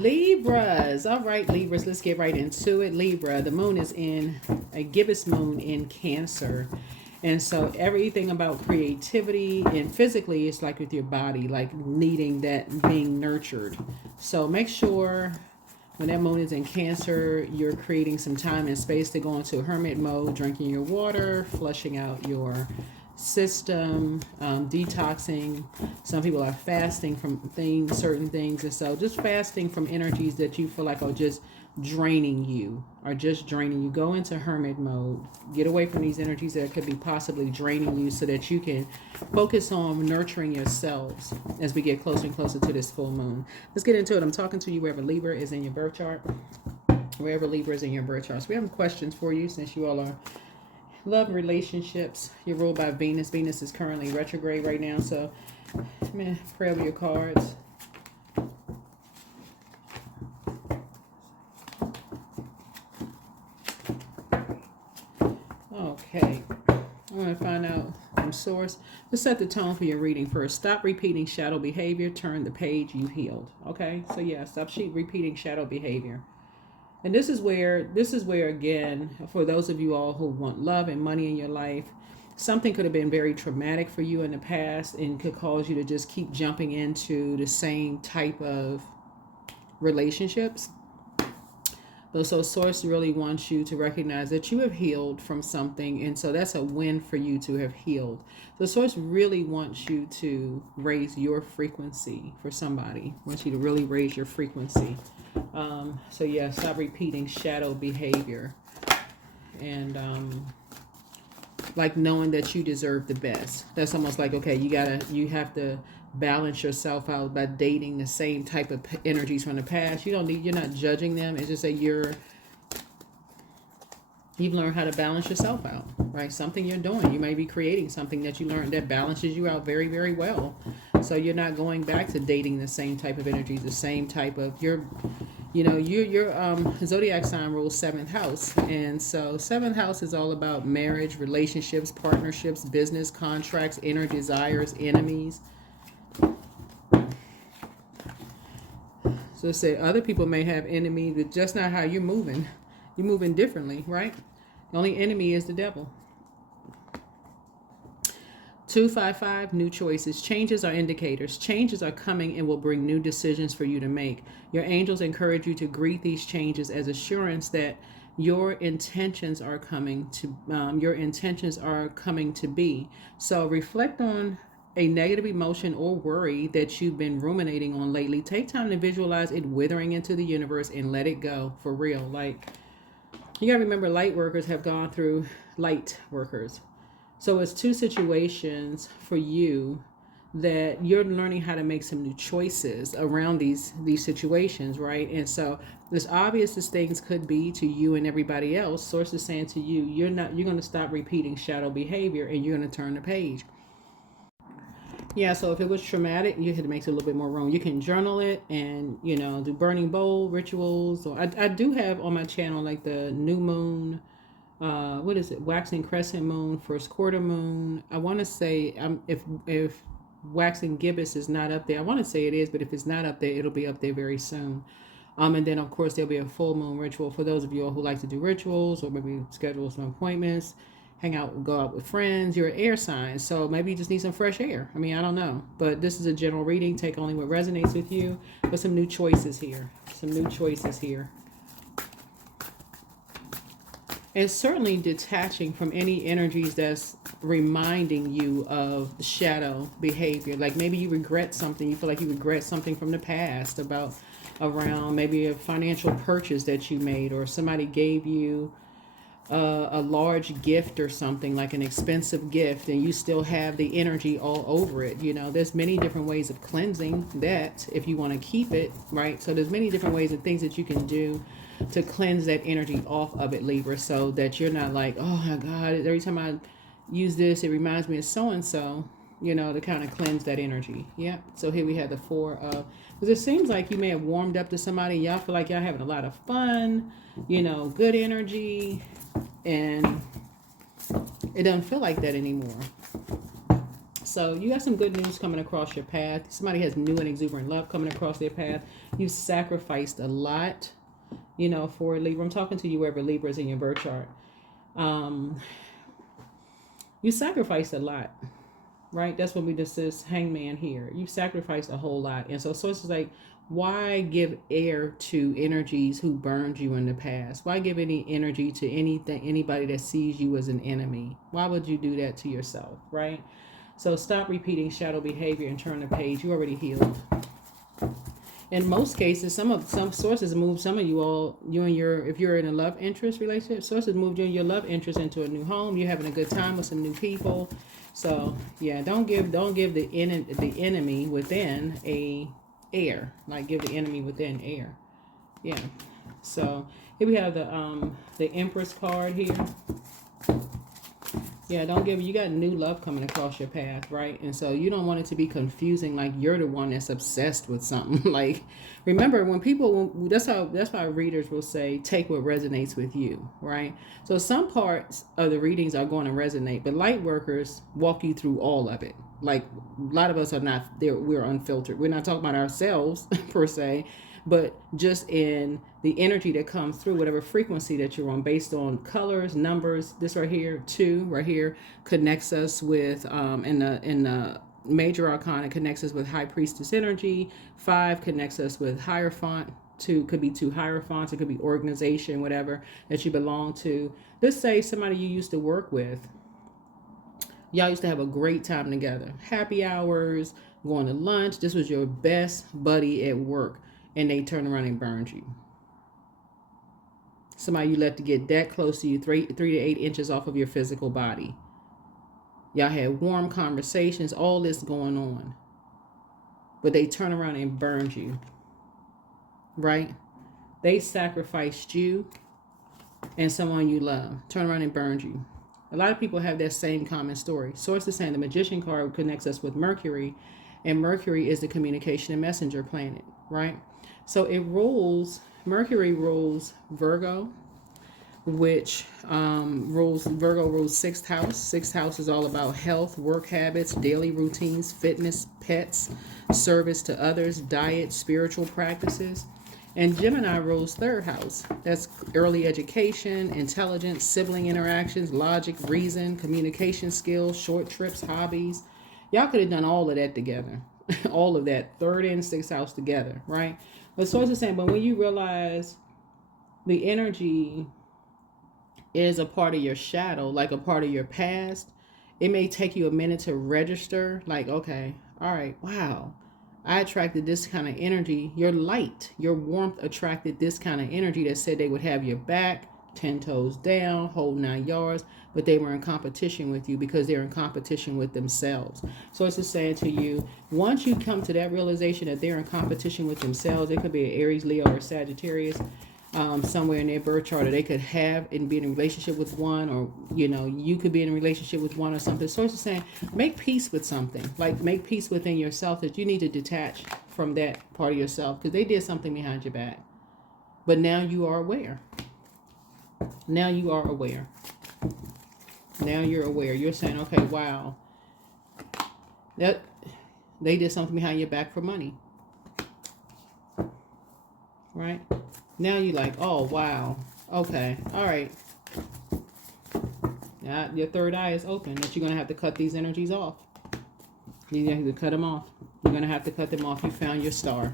Libras. All right, Libras, let's get right into it. Libra, the moon is in a gibbous moon in Cancer. And so everything about creativity and physically is like with your body, like needing that being nurtured. So make sure when that moon is in Cancer, you're creating some time and space to go into hermit mode, drinking your water, flushing out your system, detoxing. Some people are fasting from things, certain things, and so just fasting from energies that you feel like are just draining you, go into hermit mode, get away from these energies that could be possibly draining you, so that you can focus on nurturing yourselves as we get closer and closer to this full moon. Let's get into it. I'm talking to you wherever Libra is in your birth chart. Wherever Libra is in your birth chart. So we have questions for you, since you all are love and relationships. You're ruled by Venus. Venus is currently retrograde right now, so I'm going to pray over your cards. Okay, I'm going to find out from source. Let's set the tone for your reading first. Stop repeating shadow behavior. Turn the page you healed. Okay, so yeah, stop repeating shadow behavior. And this is where again, for those of you all who want love and money in your life, something could have been very traumatic for you in the past and could cause you to just keep jumping into the same type of relationships. But so source really wants you to recognize that you have healed from something, and so that's a win for you to have healed. The source really wants you to raise your frequency for somebody. Wants you to really raise your frequency. So yeah, stop repeating shadow behavior, and like knowing that you deserve the best. That's almost like, okay, you have to balance yourself out by dating the same type of energies from the past. You're not judging them. It's just that you've learned how to balance yourself out, right? Something you're doing. You may be creating something that you learned that balances you out very, very well. So you're not going back to dating the same type of energies, the same type of your Zodiac sign rules 7th house. And so 7th house is all about marriage, relationships, partnerships, business, contracts, inner desires, enemies. So it said other people may have enemies, but just not how you're moving. You're moving differently, right? The only enemy is the devil. 255, new choices. Changes are indicators. Changes are coming and will bring new decisions for you to make. Your angels encourage you to greet these changes as assurance that your intentions are coming to be. So reflect on a negative emotion or worry that you've been ruminating on lately. Take time to visualize it withering into the universe and let it go for real. Like, you gotta remember, light workers have gone through light workers. So it's two situations for you that you're learning how to make some new choices around these situations, right? And so as obvious as things could be to you and everybody else, source is saying to you, you're going to stop repeating shadow behavior and you're going to turn the page. Yeah, so if it was traumatic, you had to make it a little bit more room. You can journal it and, do burning bowl rituals. Or I do have on my channel like the new moon, what is it? Waxing crescent moon, first quarter moon. I want to say if waxing gibbous is not up there, I want to say it is, but if it's not up there, it'll be up there very soon. And then of course there'll be a full moon ritual for those of you who like to do rituals or maybe schedule some appointments, hang out, go out with friends. You're an air sign, so maybe you just need some fresh air. I mean, I don't know, but this is a general reading. Take only what resonates with you. But some new choices here. And certainly detaching from any energies that's reminding you of shadow behavior. Like maybe you regret something. You feel like you regret something from the past around maybe a financial purchase that you made, or somebody gave you a large gift or something, like an expensive gift, and you still have the energy all over it. There's many different ways of cleansing that if you want to keep it, right? So there's many different ways and things that you can do to cleanse that energy off of it, Libra, so that you're not like, oh my God, every time I use this, it reminds me of so-and-so, to kind of cleanse that energy. Yeah. So here we have the 4 of, because it seems like you may have warmed up to somebody. Y'all feel like y'all having a lot of fun, good energy, and it doesn't feel like that anymore. So you got some good news coming across your path. Somebody has new and exuberant love coming across their path. You've sacrificed a lot, you know, for Libra. I'm talking to you wherever Libra is in your birth chart. You sacrificed a lot, right? That's what we just says hangman here. You sacrificed a whole lot. And so it's like, why give air to energies who burned you in the past? Why give any energy to anybody that sees you as an enemy? Why would you do that to yourself, right? So stop repeating shadow behavior and turn the page. You already healed. In most cases, some sources move some of if you're in a love interest relationship, sources move you and your love interest into a new home. You're having a good time with some new people. So yeah, don't give the enemy within a air. Like give the enemy within air. Yeah. So here we have the Empress card here. Yeah, don't give, you got new love coming across your path, right? And so you don't want it to be confusing, like you're the one that's obsessed with something. Like, remember that's why readers will say, take what resonates with you, right? So some parts of the readings are going to resonate, but light workers walk you through all of it. Like, a lot of us are not there, we're unfiltered. We're not talking about ourselves per se, but just in the energy that comes through whatever frequency that you're on, based on colors, numbers. This right here, 2 right here, connects us with in the major arcana, connects us with high priestess energy. 5 connects us with hierophant. 2 could be 2 hierophants. It could be organization, whatever that you belong to. Let's say somebody you used to work with. Y'all used to have a great time together. Happy hours, going to lunch. This was your best buddy at work. And they turn around and burned you. Somebody you let to get that close to you, 3 to 8 inches off of your physical body. Y'all had warm conversations, all this going on. But they turn around and burned you. Right? They sacrificed you and someone you love. Turn around and burned you. A lot of people have that same common story. Sources saying the Magician card connects us with Mercury. And Mercury is the communication and messenger planet. Right? So Mercury rules Virgo, which Virgo rules 6th house. 6th house is all about health, work habits, daily routines, fitness, pets, service to others, diet, spiritual practices. And Gemini rules 3rd house. That's early education, intelligence, sibling interactions, logic, reason, communication skills, short trips, hobbies. Y'all could have done all of that together. All of that, 3rd and 6th house together, right? But sources saying, but when you realize the energy is a part of your shadow, like a part of your past, it may take you a minute to register, like, okay, all right, wow, I attracted this kind of energy. Your light, your warmth attracted this kind of energy that said they would have your back, 10 toes down, whole 9 yards, but they were in competition with you because they're in competition with themselves. So it's just saying to you, once you come to that realization that they're in competition with themselves, it could be an Aries, Leo, or Sagittarius, somewhere in their birth chart, or they could have and be in a relationship with one, or you could be in a relationship with one or something. So it's just saying, make peace with something, like make peace within yourself, that you need to detach from that part of yourself because they did something behind your back. But now you are aware. Now you are aware. Now you're aware. You're saying, okay, wow, that they did something behind your back for money. Right? Now you're like, oh, wow. Okay. All right. Now your third eye is open, that you're going to have to cut these energies off. You're going to have to cut them off. You're going to have to cut them off. You found your star.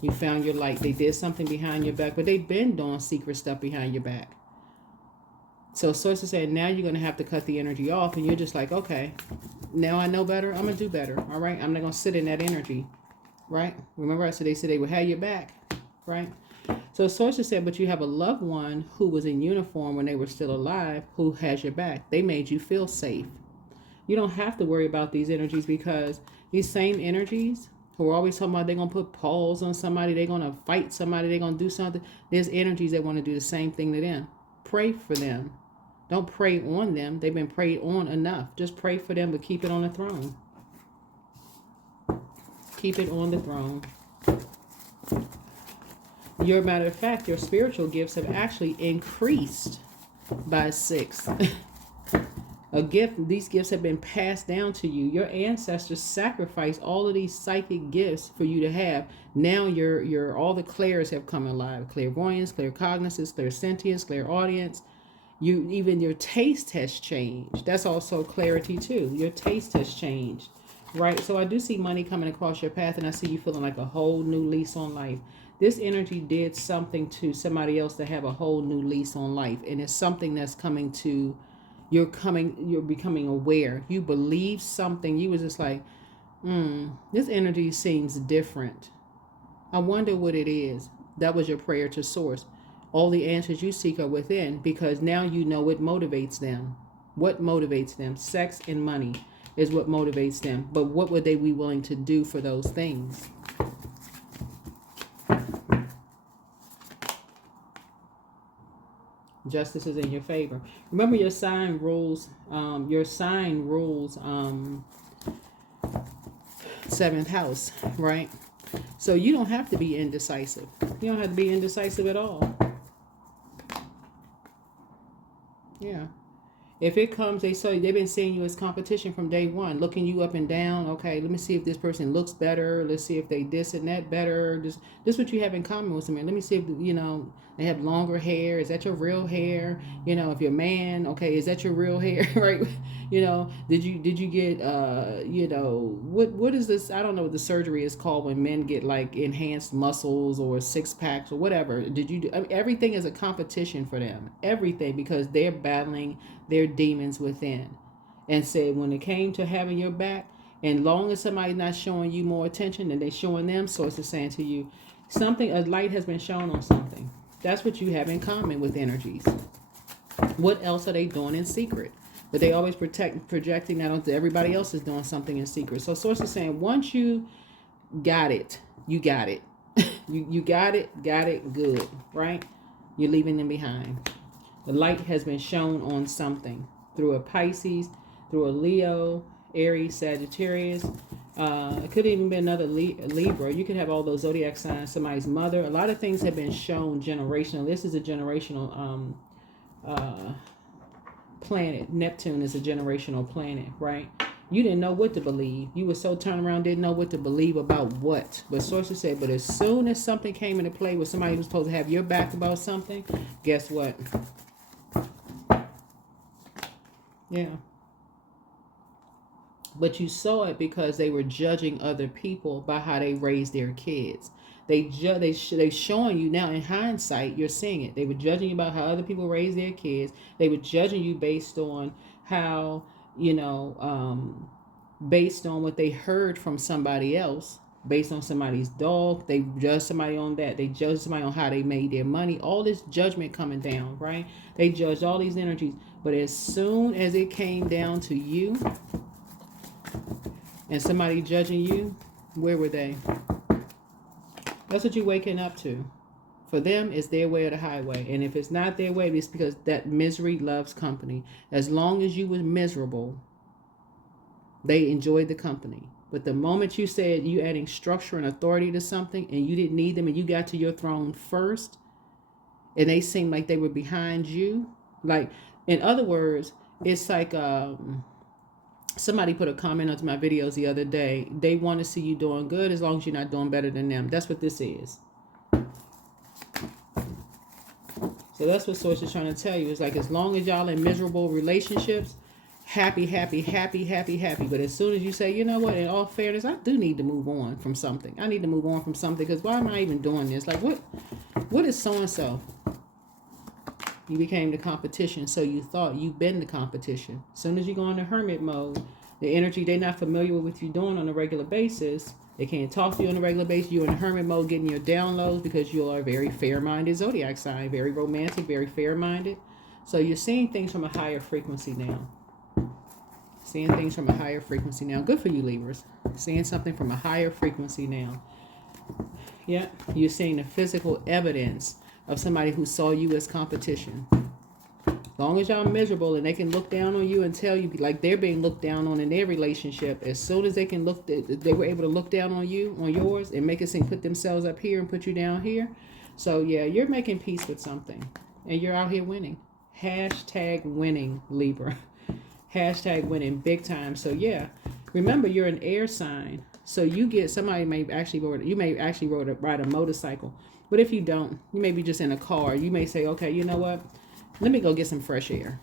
You found your light. They did something behind your back, but they've been doing secret stuff behind your back. So sources say now you're going to have to cut the energy off, and you're just like, okay, now I know better. I'm going to do better. All right. I'm not going to sit in that energy. Right. Remember I said they would have your back. Right. So sources said, but you have a loved one who was in uniform when they were still alive, who has your back. They made you feel safe. You don't have to worry about these energies, because these same energies who are always talking about they're going to put paws on somebody, they're going to fight somebody, they're going to do something. There's energies that want to do the same thing to them. Pray for them. Don't pray on them. They've been prayed on enough. Just pray for them, but keep it on the throne. Keep it on the throne. Your matter of fact, your spiritual gifts have actually increased by 6. A gift, these gifts have been passed down to you. Your ancestors sacrificed all of these psychic gifts for you to have. Now your all the clairs have come alive. Clairvoyance, claircognizance, clairsentience, clairaudience. You, even your taste has changed. That's also clarity too. Your taste has changed. Right? So I do see money coming across your path, and I see you feeling like a whole new lease on life. This energy did something to somebody else to have a whole new lease on life, and it's something that's coming to you're becoming aware. You believe something. You was just like, this energy seems different. I wonder what it is. That was your prayer to source. All the answers you seek are within, because now you know what motivates them. What motivates them? Sex and money is what motivates them. But what would they be willing to do for those things? Justice is in your favor. Remember, your sign rules. Seventh house, right? So you don't have to be indecisive. You don't have to be indecisive at all. Yeah. If it comes, they've been seeing you as competition from day one, looking you up and down. Okay, let me see if this person looks better. Let's see if they this and that better. This what you have in common with somebody. Let me see if, they have longer hair. Is that your real hair? If you're a man, okay, is that your real hair? Right? Did you get what is this? I don't know what the surgery is called when men get like enhanced muscles or six packs or whatever. Did you do? I mean, everything is a competition for them. Everything, because they're battling their demons within. And said when it came to having your back, and long as somebody's not showing you more attention than they showing them, so it's saying to you, a light has been shown on something. That's what you have in common with energies. What else are they doing in secret? But they always projecting that onto everybody else is doing something in secret. So source is saying, once you got it, you got it. you got it, good, right? You're leaving them behind. The light has been shown on something through a Pisces, through a Leo, Aries, Sagittarius. It could even be another Libra. You could have all those zodiac signs, somebody's mother. A lot of things have been shown generational. This is a generational planet. Neptune is a generational planet, right? You didn't know what to believe. You were so turned around, didn't know what to believe about what. But sources said, but as soon as something came into play with somebody who's supposed to have your back about something, guess what? Yeah. But you saw it because they were judging other people by how they raised their kids. They showing you now in hindsight, you're seeing it. They were judging you about how other people raised their kids. They were judging you based on how, based on what they heard from somebody else, based on somebody's dog. They judge somebody on that. They judge somebody on how they made their money. All this judgment coming down, right? They judged all these energies. But as soon as it came down to you and somebody judging you, where were they? That's what you're waking up to. For them, it's their way or the highway. And if it's not their way, it's because that misery loves company. As long as you was miserable, they enjoyed the company. But the moment you said you adding structure and authority to something and you didn't need them and you got to your throne first, and they seemed like they were behind you, like, in other words, it's like somebody put a comment onto my videos the other day. They want to see you doing good as long as you're not doing better than them. That's what this is. So that's what Source is trying to tell you. It's like, as long as y'all in miserable relationships, happy. But as soon as you say, you know what, in all fairness, I do need to move on from something. I need to move on from something, because why am I even doing this? Like, what is so-and-so? You became the competition, so you thought you've been the competition. As soon as you go into hermit mode, the energy they're not familiar with what you're doing on a regular basis, they can't talk to you on a regular basis. You're in hermit mode getting your downloads because you are a very fair-minded zodiac sign, very romantic, very fair-minded. So you're seeing things from a higher frequency now. Seeing things from a higher frequency now. Good for you, Libras. Seeing something from a higher frequency now. Yeah, you're seeing the physical evidence of somebody who saw you as competition. As long as y'all miserable and they can look down on you and tell you like they're being looked down on in their relationship, as soon as they can they were able to look down on you, on yours, and make it seem put themselves up here and put you down here. So yeah, you're making peace with something and you're out here winning. Hashtag winning, Libra. Hashtag winning big time. So yeah, remember you're an air sign. So you get somebody may actually ride a motorcycle. But if you don't, you may be just in a car. You may say, okay, you know what? Let me go get some fresh air.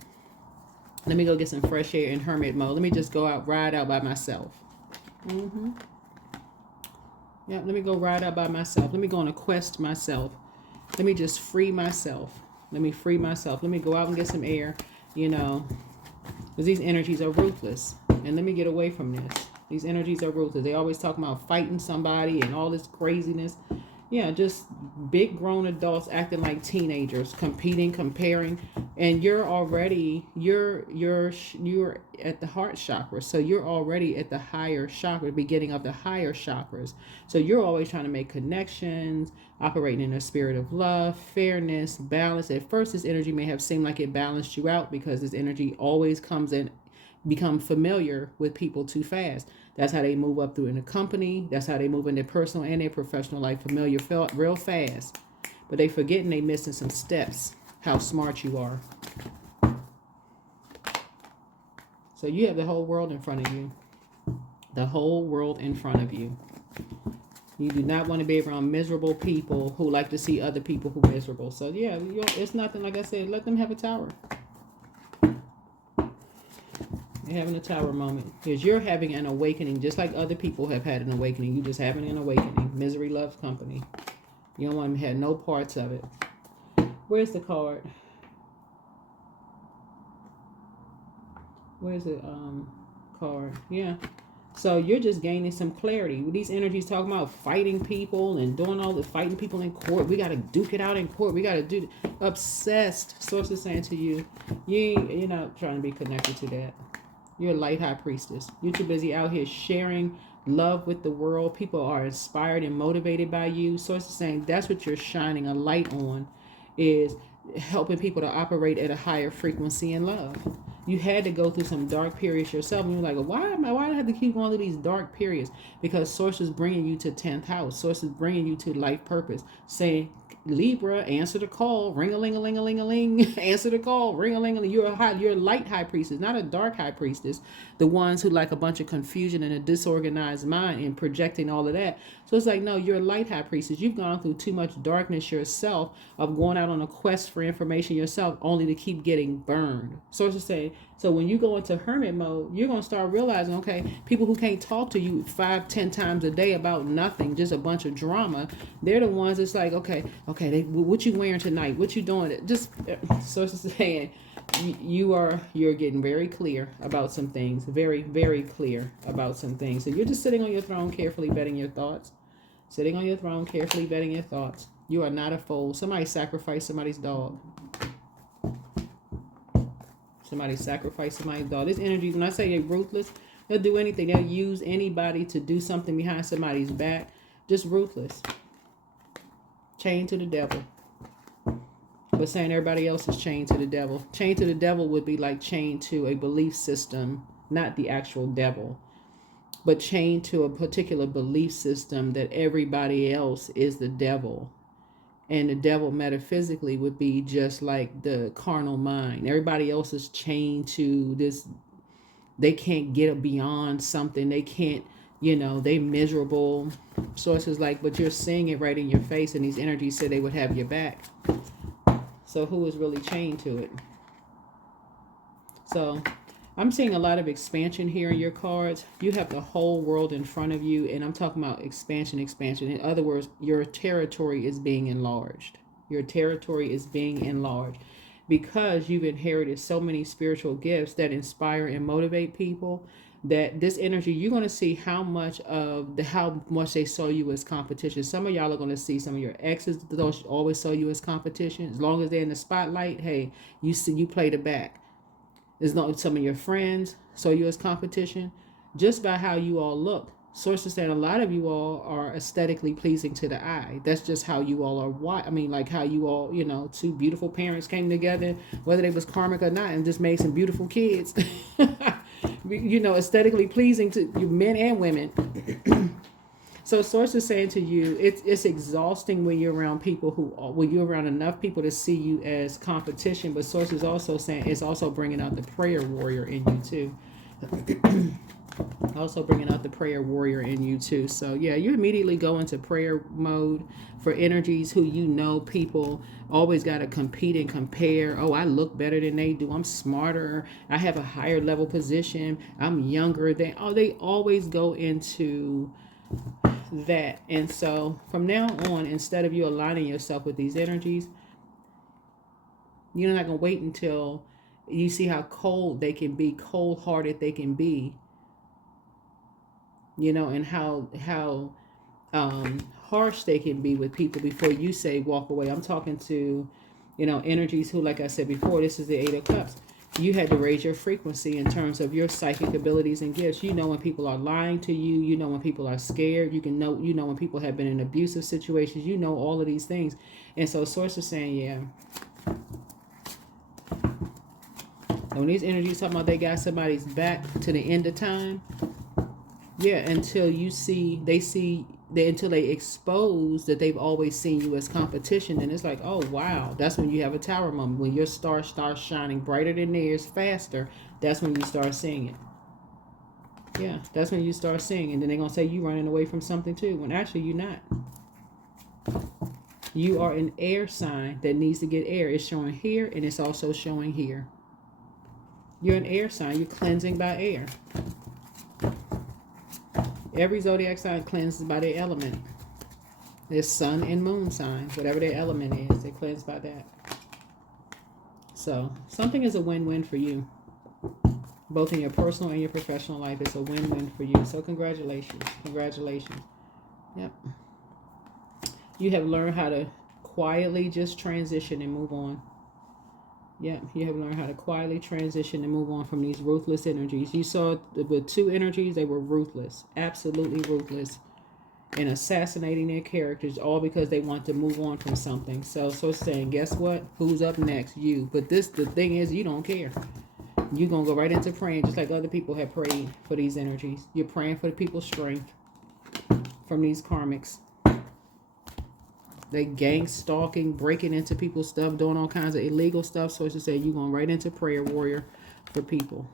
Let me go get some fresh air in hermit mode. Let me just go out, ride out by myself. Yeah, let me go ride out by myself. Let me go on a quest myself. Let me just free myself. Let me free myself. Let me go out and get some air, because these energies are ruthless. And let me get away from this. These energies are ruthless. They always talk about fighting somebody and all this craziness. Yeah, just big grown adults acting like teenagers, competing, comparing, and you're at the heart chakra, so you're already at the higher chakra, beginning of the higher chakras. So you're always trying to make connections, operating in a spirit of love, fairness, balance. At first, this energy may have seemed like it balanced you out because this energy always comes in, become familiar with people too fast. That's how they move up through in a company. That's how they move in their personal and their professional life. Familiar, felt real fast. But they forgetting they missing some steps. How smart you are. So you have the whole world in front of you. The whole world in front of you. You do not want to be around miserable people who like to see other people who are miserable. So yeah, it's nothing. Like I said, let them have a tower. You're having a tower moment because you're having an awakening just like other people have had an awakening. You just having an awakening. Misery loves company. You don't want to have no parts of it. Where's the card? Where's the card? Yeah. So you're just gaining some clarity. These energies talking about fighting people and doing all the fighting people in court. We got to duke it out in court. We got to do obsessed. Sources saying to you, you're not trying to be connected to that. You're a light high priestess. You're too busy out here sharing love with the world. People are inspired and motivated by you. Sources saying that's what you're shining a light on, is helping people to operate at a higher frequency in love. You had to go through some dark periods yourself. And you're like, why do I have to keep going through these dark periods? Because sources bringing you to 10th house. Sources bringing you to life purpose. Saying, Libra, answer the call. Ring-a-ling-a-ling-a-ling-a-ling. Answer the call. Ring-a-ling-a-ling. You're a light high priestess, not a dark high priestess. The ones who like a bunch of confusion and a disorganized mind and projecting all of that. So it's like, no, you're a light high priestess. You've gone through too much darkness yourself of going out on a quest for information yourself only to keep getting burned. Sources say, so when you go into hermit mode, you're going to start realizing, okay, people who can't talk to you 5-10 times a day about nothing, just a bunch of drama, they're the ones that's like, okay, what you wearing tonight? What you doing? Just sources saying you're getting very clear about some things, very, very clear about some things. So you're just sitting on your throne, carefully vetting your thoughts. Sitting on your throne, carefully vetting your thoughts. You are not a fool. Somebody sacrificed somebody's dog. Somebody sacrificed somebody's dog. This energy, when I say they're ruthless, they'll do anything. They'll use anybody to do something behind somebody's back. Just ruthless. Chained to the devil. But saying everybody else is chained to the devil. Chained to the devil would be like chained to a belief system, not the actual devil, but chained to a particular belief system that everybody else is the devil. And the devil metaphysically would be just like the carnal mind. Everybody else is chained to this. They can't get beyond something. They can't, they miserable. Sources like, but you're seeing it right in your face, and these energies said they would have your back. So who is really chained to it? So I'm seeing a lot of expansion here in your cards. You have the whole world in front of you, and I'm talking about expansion. In other words, your territory is being enlarged. Your territory is being enlarged because you've inherited so many spiritual gifts that inspire and motivate people, that this energy, you're going to see how much they saw you as competition. Some of y'all are going to see some of your exes, those always saw you as competition. As long as they're in the spotlight, hey, you play the back. There's not some of your friends saw you as competition just by how you all look. Sources say a lot of you all are aesthetically pleasing to the eye. That's just how you all are. Like how you all, two beautiful parents came together, whether they was karmic or not, and just made some beautiful kids. Aesthetically pleasing to you, men and women. So source is saying to you, it's exhausting when you're around people when you're around enough people to see you as competition. But source is also saying it's also bringing out the prayer warrior in you too. Also bringing out the prayer warrior in you too. So yeah, you immediately go into prayer mode for energies who people always got to compete and compare. Oh, I look better than they do. I'm smarter. I have a higher level position. I'm younger. They always go into that. And so from now on, instead of you aligning yourself with these energies, you're not going to wait until you see how cold they can be, cold-hearted they can be, and how harsh they can be with people before you say walk away. I'm talking to, energies who, like I said before, this is the Eight of Cups. You had to raise your frequency in terms of your psychic abilities and gifts. You know when people are lying to you. You know when people are scared. You know when people have been in abusive situations. You know all of these things. And so Source is saying, yeah. And when these energies talking about they got somebody's back to the end of time, yeah, until they expose that they've always seen you as competition, then it's like, oh wow, that's when you have a tower moment. When your star starts shining brighter than theirs faster, that's when you start seeing it. Yeah, that's when you start seeing it. And then they're gonna say you running away from something too, when actually you're not. You are an air sign that needs to get air. It's showing here and it's also showing here. You're an air sign. You're cleansing by air. Every zodiac sign cleanses by their element. Their sun and moon sign, whatever their element is, they cleanse by that. So something is a win-win for you. Both in your personal and your professional life, it's a win-win for you. So congratulations. Congratulations. Yep. You have learned how to quietly just transition and move on. Yeah, you have learned how to quietly transition and move on from these ruthless energies. You saw with two energies, they were ruthless, absolutely ruthless, and assassinating their characters, all because they want to move on from something. So saying, guess what? Who's up next? You. But the thing is, you don't care. You're going to go right into praying, just like other people have prayed for these energies. You're praying for the people's strength from these karmics. They gang stalking, breaking into people's stuff, doing all kinds of illegal stuff. So to say, you're going right into prayer warrior for people,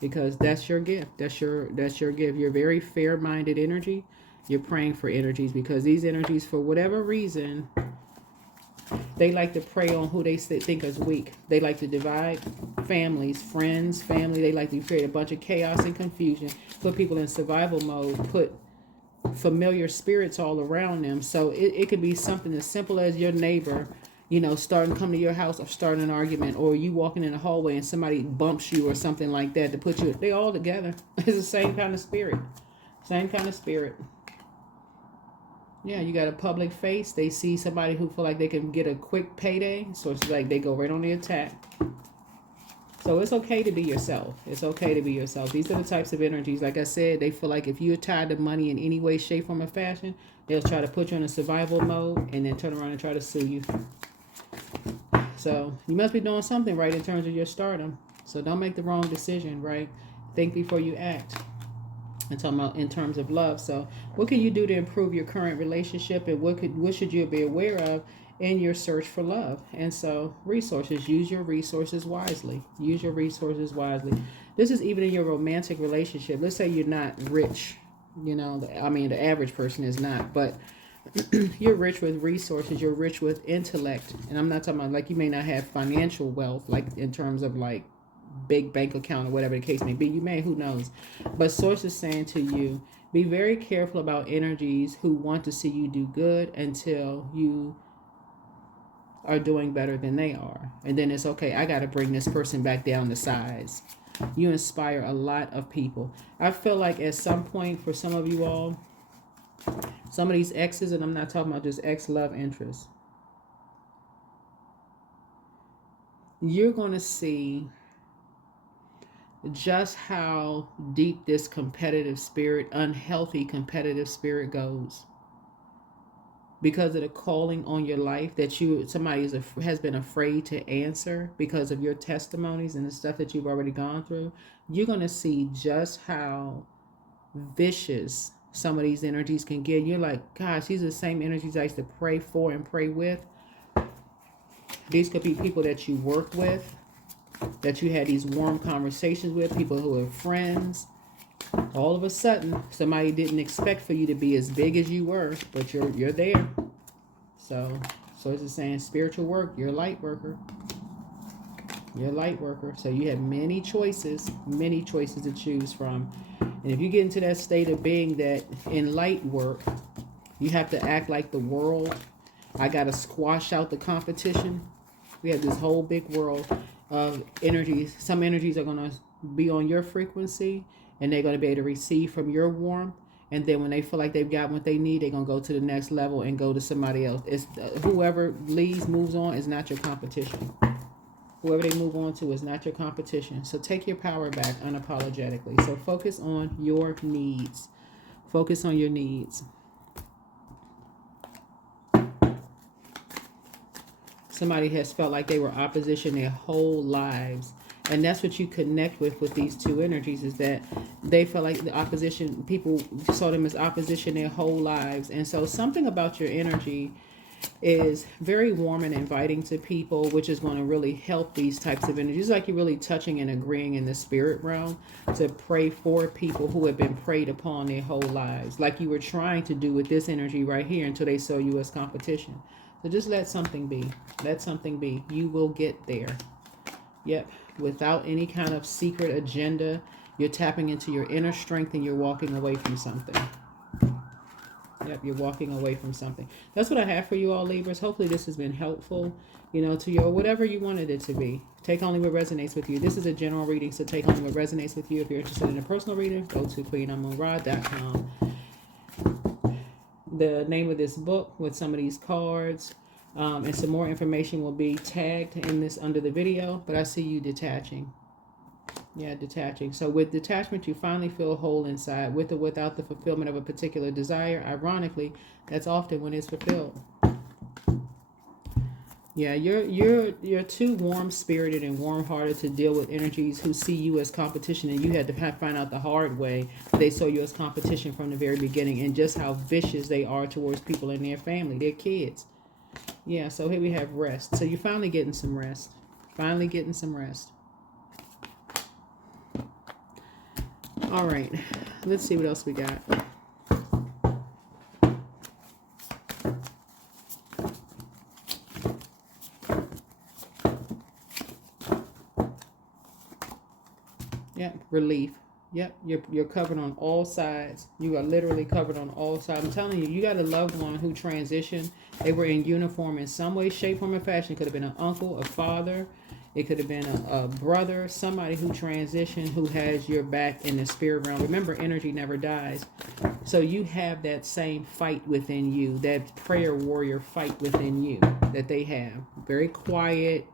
because that's your gift. That's your gift. You're very fair-minded energy. You're praying for energies because these energies, for whatever reason, they like to prey on who they think is weak. They like to divide families, friends, family. They like to create a bunch of chaos and confusion, put people in survival mode, put familiar spirits all around them. So it could be something as simple as your neighbor, starting to come to your house or starting an argument, or you walking in the hallway and somebody bumps you or something like that to put you. They all together. It's the same kind of spirit. Same kind of spirit. Yeah, you got a public face. They see somebody who feel like they can get a quick payday, so it's like they go right on the attack. So it's okay to be yourself. It's okay to be yourself. These are the types of energies. Like I said, they feel like if you're tied to money in any way, shape, form, or fashion, they'll try to put you in a survival mode and then turn around and try to sue you. So you must be doing something right in terms of your stardom. So don't make the wrong decision, right? Think before you act. I'm talking about in terms of love. So what can you do to improve your current relationship, and what should you be aware of in your search for love? And so resources, use your resources wisely. Use your resources wisely. This is even in your romantic relationship. Let's say you're not rich, the average person is not, but you're rich with resources, you're rich with intellect. And I'm not talking about like you may not have financial wealth, like in terms of like big bank account or whatever the case may be. You may, who knows. But source is saying to you, be very careful about energies who want to see you do good until you are doing better than they are. And then it's okay, I got to bring this person back down to size. You inspire a lot of people. I feel like at some point for some of you all, some of these exes, and I'm not talking about just ex-love interests, you're going to see just how deep this competitive spirit, unhealthy competitive spirit goes. Because of the calling on your life that somebody has been afraid to answer because of your testimonies and the stuff that you've already gone through, you're going to see just how vicious some of these energies can get. You're like, gosh, these are the same energies I used to pray for and pray with. These could be people that you work with, that you had these warm conversations with, people who are friends. All of a sudden, somebody didn't expect for you to be as big as you were, but you're there. So it's just saying spiritual work, you're a light worker. You're a light worker. So you have many choices to choose from. And if you get into that state of being that in light work, you have to act like the world. I got to squash out the competition. We have this whole big world of energies. Some energies are going to be on your frequency, and they're going to be able to receive from your warmth. And then when they feel like they've got what they need, they're going to go to the next level and go to somebody else. It's whoever leaves, moves on, is not your competition. Whoever they move on to is not your competition. So take your power back unapologetically. So focus on your needs. Focus on your needs. Somebody has felt like they were opposition their whole lives. And that's what you connect with these two energies, is that they felt like the opposition, people saw them as opposition their whole lives. And so something about your energy is very warm and inviting to people, which is going to really help these types of energies. Like you're really touching and agreeing in the spirit realm to pray for people who have been preyed upon their whole lives, like you were trying to do with this energy right here until they saw you as competition. So just let something be. Let something be. You will get there. Yep. Without any kind of secret agenda, you're tapping into your inner strength and you're walking away from something. Yep, you're walking away from something. That's what I have for you all, Libras. Hopefully this has been helpful, to your whatever you wanted it to be. Take only what resonates with you. This is a general reading, so take only what resonates with you. If you're interested in a personal reading, go to QueenAmunRa.com. The name of this book with some of these cards and some more information will be tagged in this under the video. But I see you detaching. Yeah, detaching. So with detachment, you finally feel whole inside, with or without the fulfillment of a particular desire. Ironically, that's often when it's fulfilled. Yeah, you're too warm-spirited and warm-hearted to deal with energies who see you as competition, and you had to find out the hard way. They saw you as competition from the very beginning, and just how vicious they are towards people in their family, their kids. Yeah, so here we have rest. So you're finally getting some rest. Finally getting some rest. All right, let's see what else we got. Yep, relief. Yep, you're covered on all sides. You are literally covered on all sides. I'm telling you, you got a loved one who transitioned. They were in uniform in some way, shape, form, or fashion. It could have been an uncle, a father. It could have been a brother, somebody who transitioned, who has your back in the spirit realm. Remember, energy never dies. So you have that same fight within you, that prayer warrior fight within you that they have. Very quiet,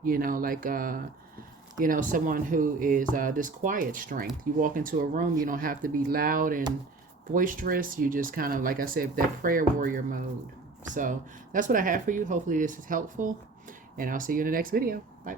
someone who is this quiet strength. You walk into a room, you don't have to be loud and boisterous. You just kind of, like I said, that prayer warrior mode. So that's what I have for you. Hopefully this is helpful. And I'll see you in the next video. Bye.